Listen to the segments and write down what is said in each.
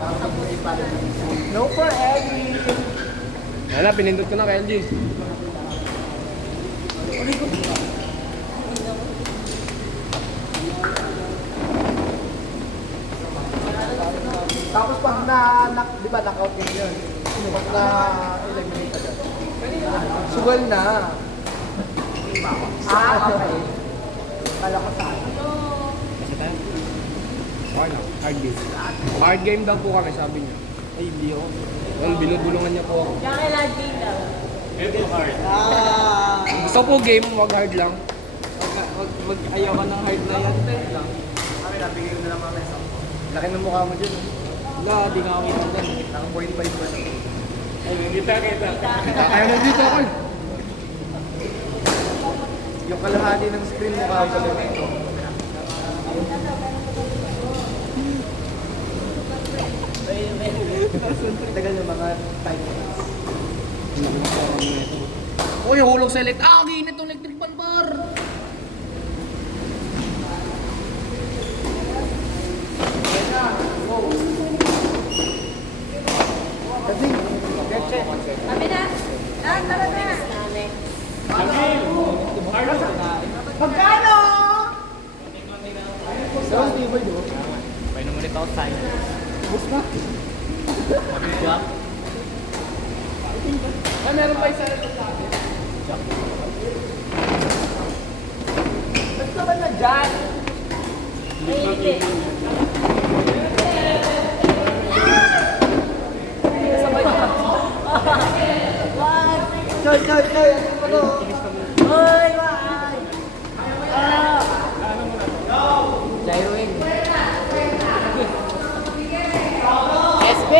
No for Eddie. Wala, pinindot ko na kay LG. Tapos pag di ba knockout game yun? Pag na-eliminate agad. Sugal na. Okay. Kala ko sa akin. Kasi tayo? Okay lang, hard game. Hard game daw po kami, sabi niya. Ay, hindi ako. Well, binubulungan niya po ako. Kailangan game daw. Gusto po game, wag hard lang. Mag-ayaw ka ng hard na yan. Kami, nabigay ko na lang mamaya sa laki ng mukha mo dyan. Wala, di nga ako kita dyan. Naka 0.5 pa lang. Kita. Ayaw na dito ako. Yung kalahati ng screen mo kaya sa dito. Tagal yung mga 5 minutes. Uy, hulog sa electric. Ah, ginit yung electric fan bar. Kasi, Kami na. Tara na. magkano? Sarang tibay doon. Painom ulit ako sa inyo. Bus na. Ah, meron pa isa rin sa akin. Ba't ka ba na dyan? Hindi. Choy! Ano pa to? Hoy, why? Gyroing. SP!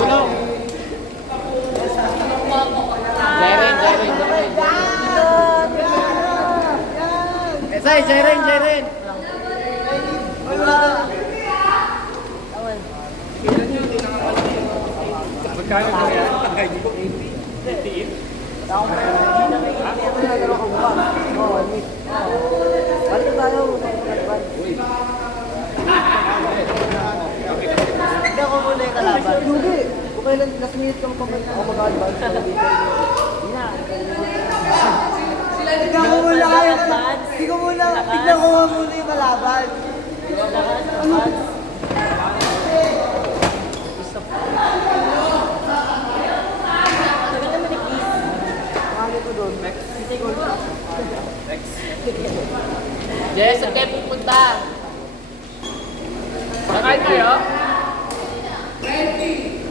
Ulong! Jaren. Esay, Jaren! Magkano ba yan? Hindi ko 88. Balik tayo. Hindi ako muna yung kalaban. Hindi. Kung kailan last minute kang pamalik ako mag-advance. Tignan ko muna kayo. Tignan ko muna yung kalaban. Jess, saan kayo pupunta? Sakain kayo?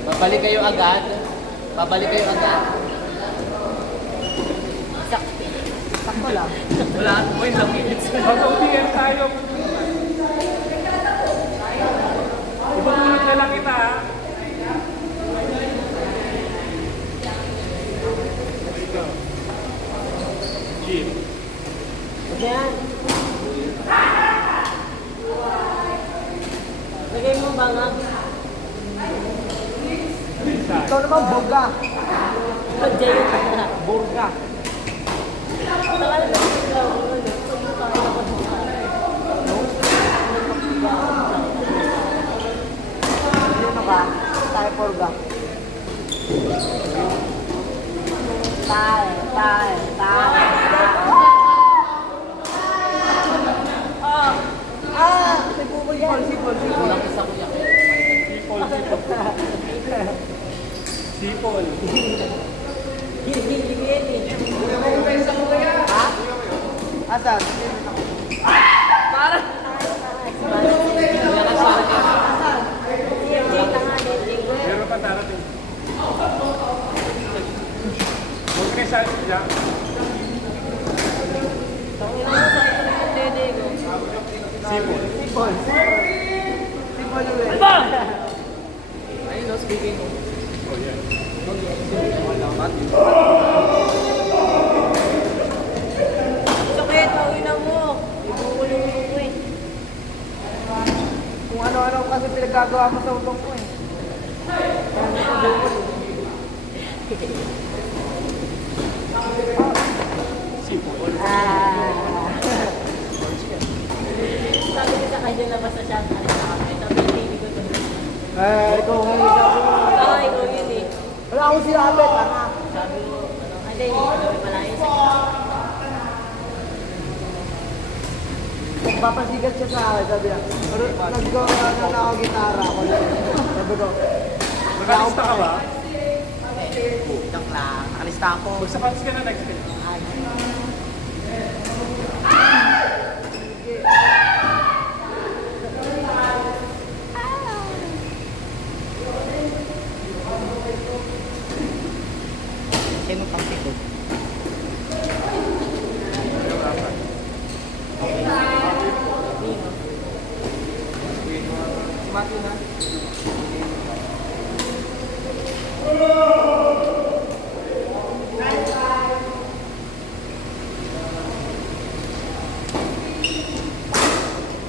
Babalik kayo agad? Sakto lang. Wala, wait lang minutes. Mag-OTM tayo. Ibabulot na lang kita ha. Jeep. Yan. Lagay mo ba nga? Ikaw naman, burga. Pag-jayo ka na. Burga. Tagal na sila. Ano ka? Tayo burga. Tayo. Sipol. Walang isa ko yan. Sipol. Ha? Asan? Meron pa darating. Huwag ka sa siya. Sipol. Sipol ulit. Ayun no, speaking. Oh yeah. Sakit, tawin na mo. Ibubulong mo eh. Kung ano-ano kasi pinagagawa mo sa utong ko eh. Sipol. Sabi ko sa kanya labas na siya. Ikaw ngayon, sabi mo. Ah, ikaw yun eh. Wala akong sinabi, tanga. Sabi mo, hindi, gawin pala yun sa Papasigat siya sa akin, sabi niya. Nag-gawa na ako gitara ako. Sabi ko, Nakalista ka ba? joke lang, nakalista ako. Magsapatos ka na next week. Sino pang pito? Mati na.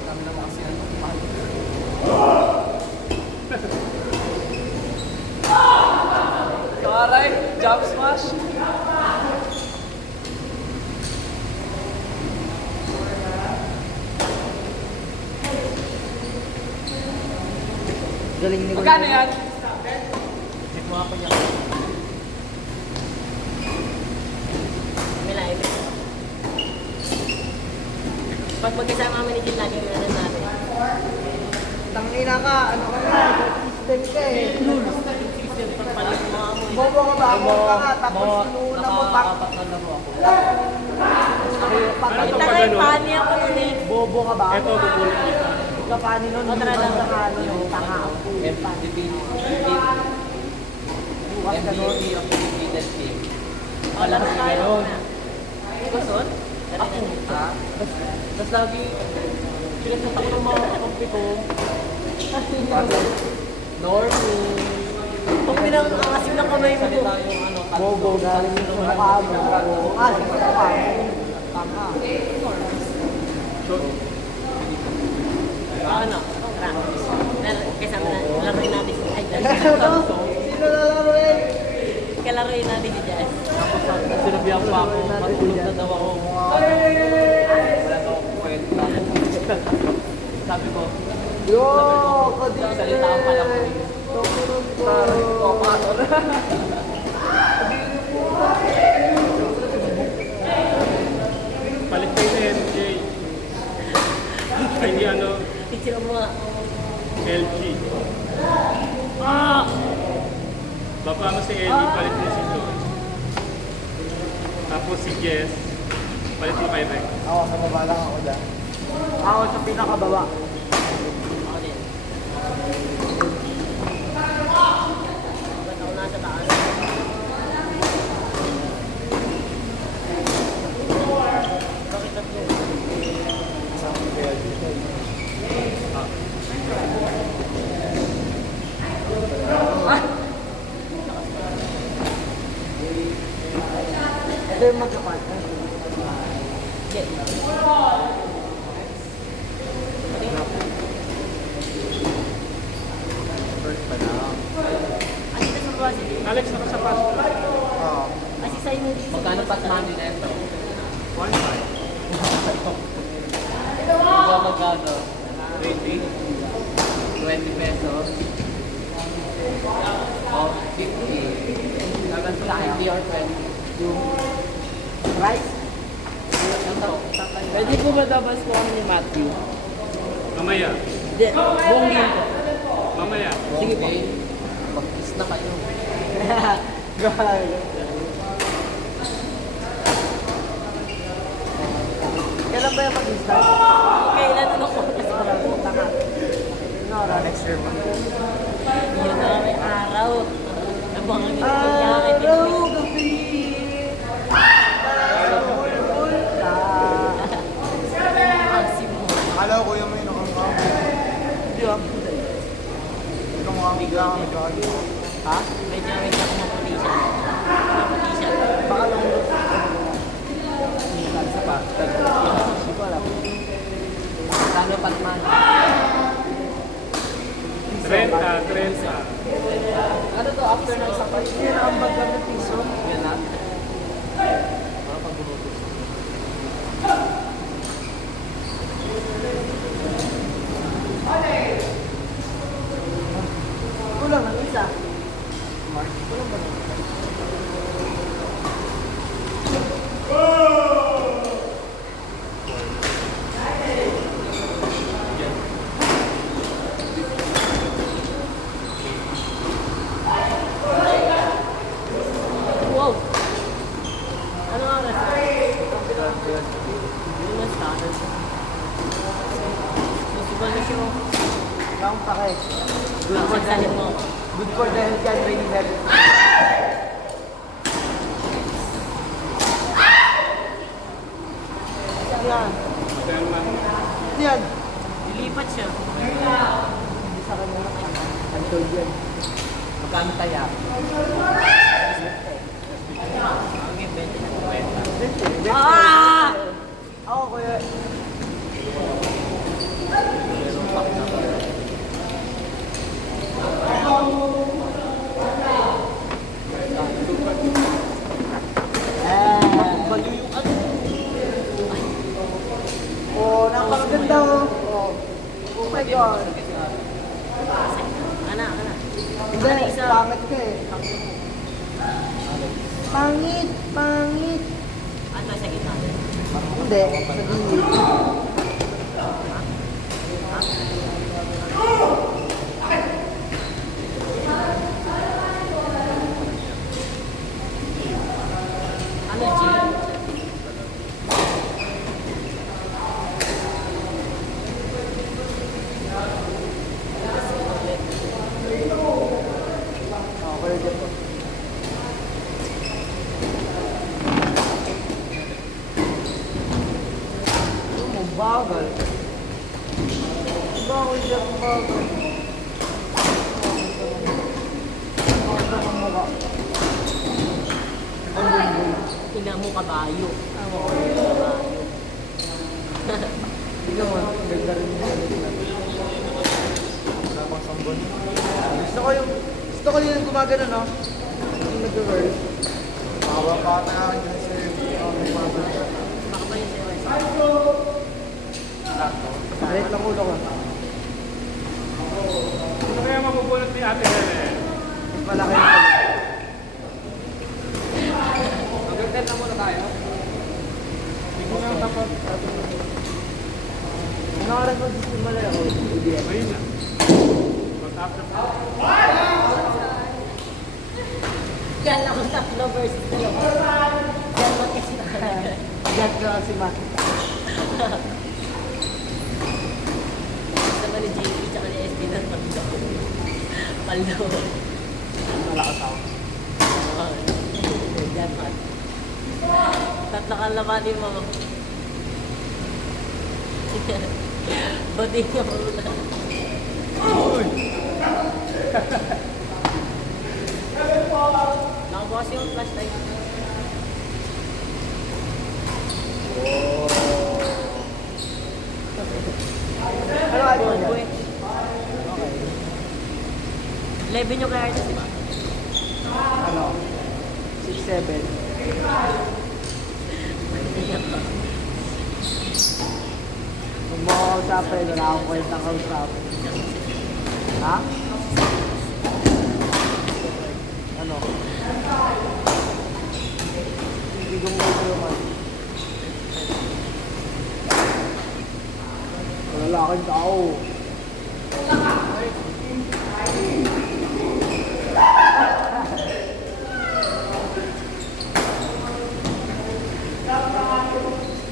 Kami naman kasi ano, Aray, jump smash. Galing ni Magkano yan? Sit mo ako niya. May live. Pag magkasama kami ni Jill, lagi yung ano natin. Tangina ka, ano ka na, system ka eh. Pagpalit mo ako eh. Bobo ka ba? Ako ka nga, tapos inuuna mo pa. Kita nga yung pani ako nun eh. Bobo ka ba? Ito, kukulit kita. Ikaw pani nun, O, tara lang. sa ano, yung tanga ako. Bukas ka nun. O, laro tayo. Gusto? Ako, ha? Tapos lagi, pinagsatak ng mga kakampi ko. Normie. Kung pinangangasim ng kamay mo. Bobo, galing yung sa mukha mo. Ah, sa mukha mo. Tanga. Ano? Tara. Kasama na. Laruin natin si Ay, Sino lalaroin? kalaruin natin si Jess. Sinabihan pa ako, matulog na daw ako. Wala daw ako kwenta. Sabi ko, yo, kadito. Salita ang pala ko. Tukulog ko. Tomato na. Palit kayo na MJ. Ay, hindi ano, Picture mo nga. LG. Baba mo si LG, palit mo si Joy. Tapos si Jess, palit mo kay Rex. Ako, sa baba lang ako dyan. Ako sa pinakababa. Ako din. Ba't ako nasa taas? Bakit tatlo? Ito yung magkapartner. Okay. First pa lang. Ano ito sa baba si Alex, nakasapas. Oo. Kasi sa inyo dito. Magkano pas money na ito? 1.5. Ito magkano? 20? 20 pesos? Oh, 50. Naman sa 50 or 20? Yung price? Pwede po ba dabas po kami ni Matthew? Mamaya. Hindi, buong game po. Mamaya. Sige po. Mag-kiss na kayo. Grabe. Kailan ba yung mag-start? Kailan ano ko? Puta ka. No, next year pa. Yun na may araw. Abangan nyo yung mangyari. gabi. Bulbul ka. Maximum. Akala ko kuya mo yun, nakangkang. Hindi ba? Hindi ka mukhang bigla kang gagi. Ha? Medyo ako maputi siya. Maputi siya. Baka lang sa pa. Hindi ko alam. Kano pas money? 30, 30. Ano to, after ng isang part? Yan ang bag lang ng piso. Yan na. Para pag bumutos. Lang pake. Good for the Saksalin mo. Good for the health yan, training health. Yan. Yan. Lilipat siya. Hindi sa kanya ang told yan. Magkano kaya? Ah! Ako kuya. Baliw yung ano. Oh, napakaganda oh. Oh my God. Ana. Hindi, pangit ka eh. Pangit. Ano sa gitna? Hindi, sa gilid. Ano, G? Okay, dyan po. Ang bagal. Bakit dyan ang bagal? Bakit ang mukha? Ang bulbul. Tingnan mo kabayo. Kabayo. Tignan mo, ganda rin yung salit na. Wala pang sambon. Gusto ko yung gumagano, no? Yung nag-work. Makababa na akin kasi may bago. Baka ba yun sa'yo? Maliit lang ulo ko. Ano kaya mabubulot ni Ate Helen? Mas malaki yung ulo. Mag-10 na muna tayo. Tignan mo yung tapos. Ano oras mo sisimula ako? UDM. Ayun na. Mag-after pa. Kala ko tatlo versus dalawa. Yan mo kasi Diyan ka si Matt. Sama ni JP tsaka ni SB na paldo. Paldo. Malakas ako. Yan man. Tatlo kang lamanin mo. Bati ka muna. Nakabukas yung flashlight. Ano kayo mo Boy. yan? 11 yung kaya ito, di ba? Ano? 6'7". Kung mo kausapin, wala akong kwentang kausapin. Ha? Ano? Hindi ko mo naman. Wala akong tao.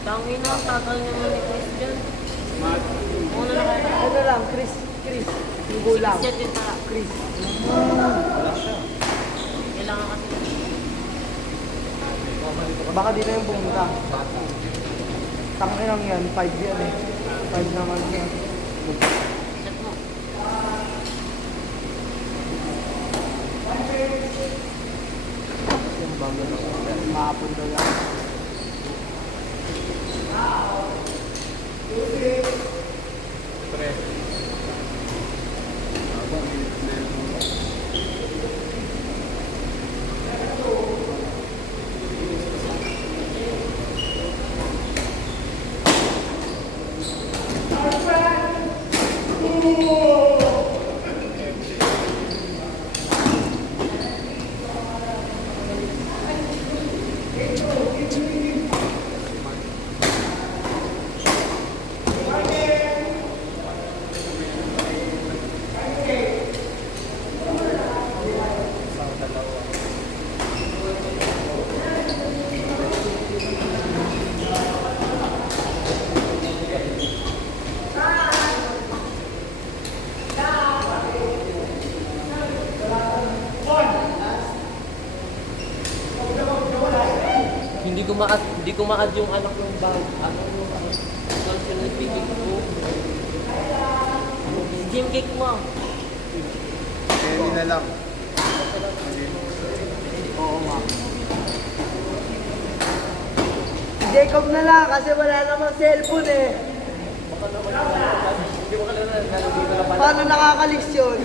Tangin na, tagal naman ni Christian. Mat. Una na kaya. Ano lang, Chris. Yung gulang. Set yun para. Chris. Wala siya. Kailangan kasi. Baka di na yung pumunta. Tangin lang yan, 5 yan eh. 5 naman yan. Set mo. Yung bago na. Mahapon daw yan. Pre. Di ko ma-add yung anak yung bag. Ano yung cultural speaking ko. Gym cake mo. Kenny na lang. Si Jacob na lang kasi wala namang cellphone eh. Paano nakakalis yun?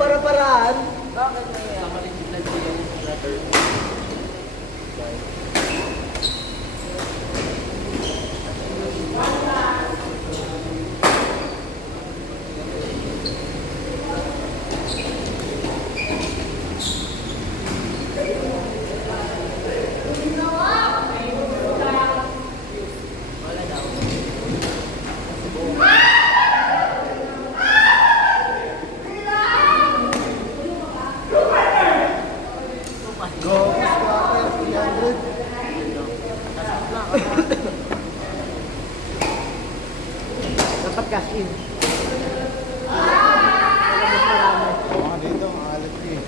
Para-paraan. Bakit may maliit na yung letter? Go, squatter, 300. Dapat cash in. Mga dito, mga alat eh.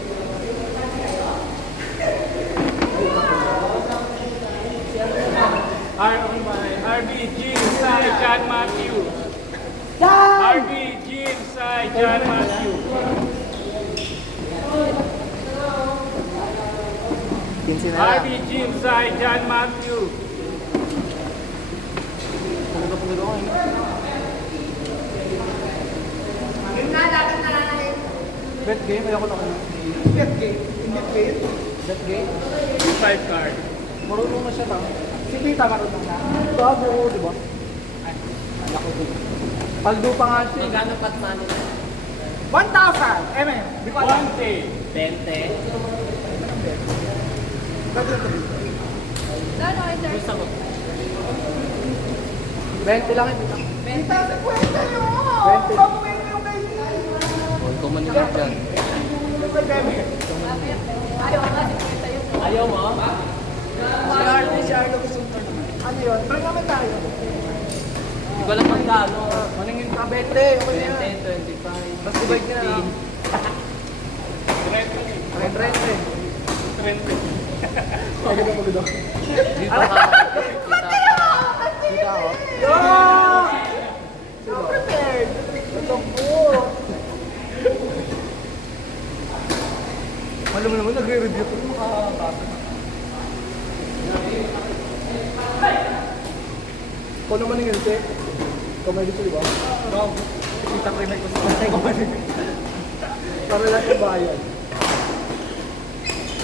RB, Jim, Sai, John Matthew. RB, Jim, Sai, John Matthew. RB, Jim, Sai, John Matthew. Bet game, ayoko na kanya. Bet game? Hindi game? Bet game? 5 card. Marunong na siya ba? Si Tita marunong na. Bago ko, di ba? Ay, ako din. Paldo pa nga siya. Magkano pat money? 1,000! Di ko alam. 20. 20. Gusto ko. 20 lang ito. 20. Huwag ko manigay dyan. Ayaw mo? Si Arlo gusto mo. Ano yun? Try naman tayo. Hindi ko alam magkano. Maningin ka, 20. Okay na yan. 20, 25. Tapos divide ka na lang. 30. 30. Pagod ako. Di ba ka? Kita ako. Yo! So prepared. Ito po. Alam mo naman, nagre-review ko. Makakabasa. Ikaw naman yung ilse. Ikaw may gusto, di ba? No. Kita ko rin ko sa kanay. Para lang yung bayan.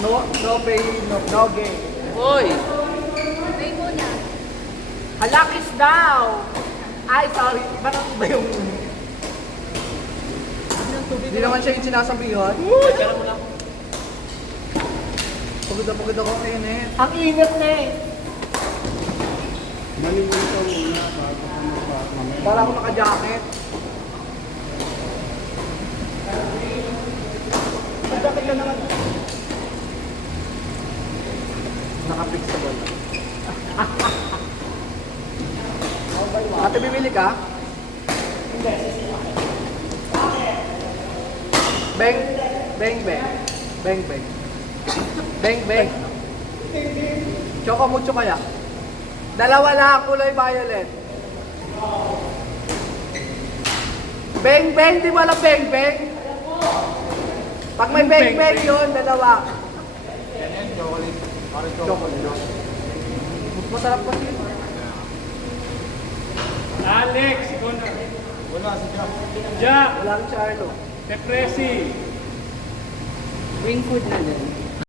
No pay, no game. Hoy! Halakis daw! Ay, sorry. Parang iba yung... Hindi naman siya yung sinasabihan. Pagkara mo lang. Pagod ako kayo na eh. Ang init na eh. Malilito muna bago ka mamaya. Para ako naka-jacket. Naka-jacket ka naman. Naka-fix sa bola. Ate, bibili ka? Hindi. Beng, beng, beng. Beng, beng. Beng, beng. Choco mucho kaya? Dalawa lang, kulay violet. Beng, beng, di ba lang beng, beng? Pag may beng, beng yun, dalawa. Yan yan, chocolate. Parang chocolate. Mas masarap pa yun. Alex, ikaw na. Wala si Jack. Jack, Wala rin si Arlo. Pepresi. Wing food na din.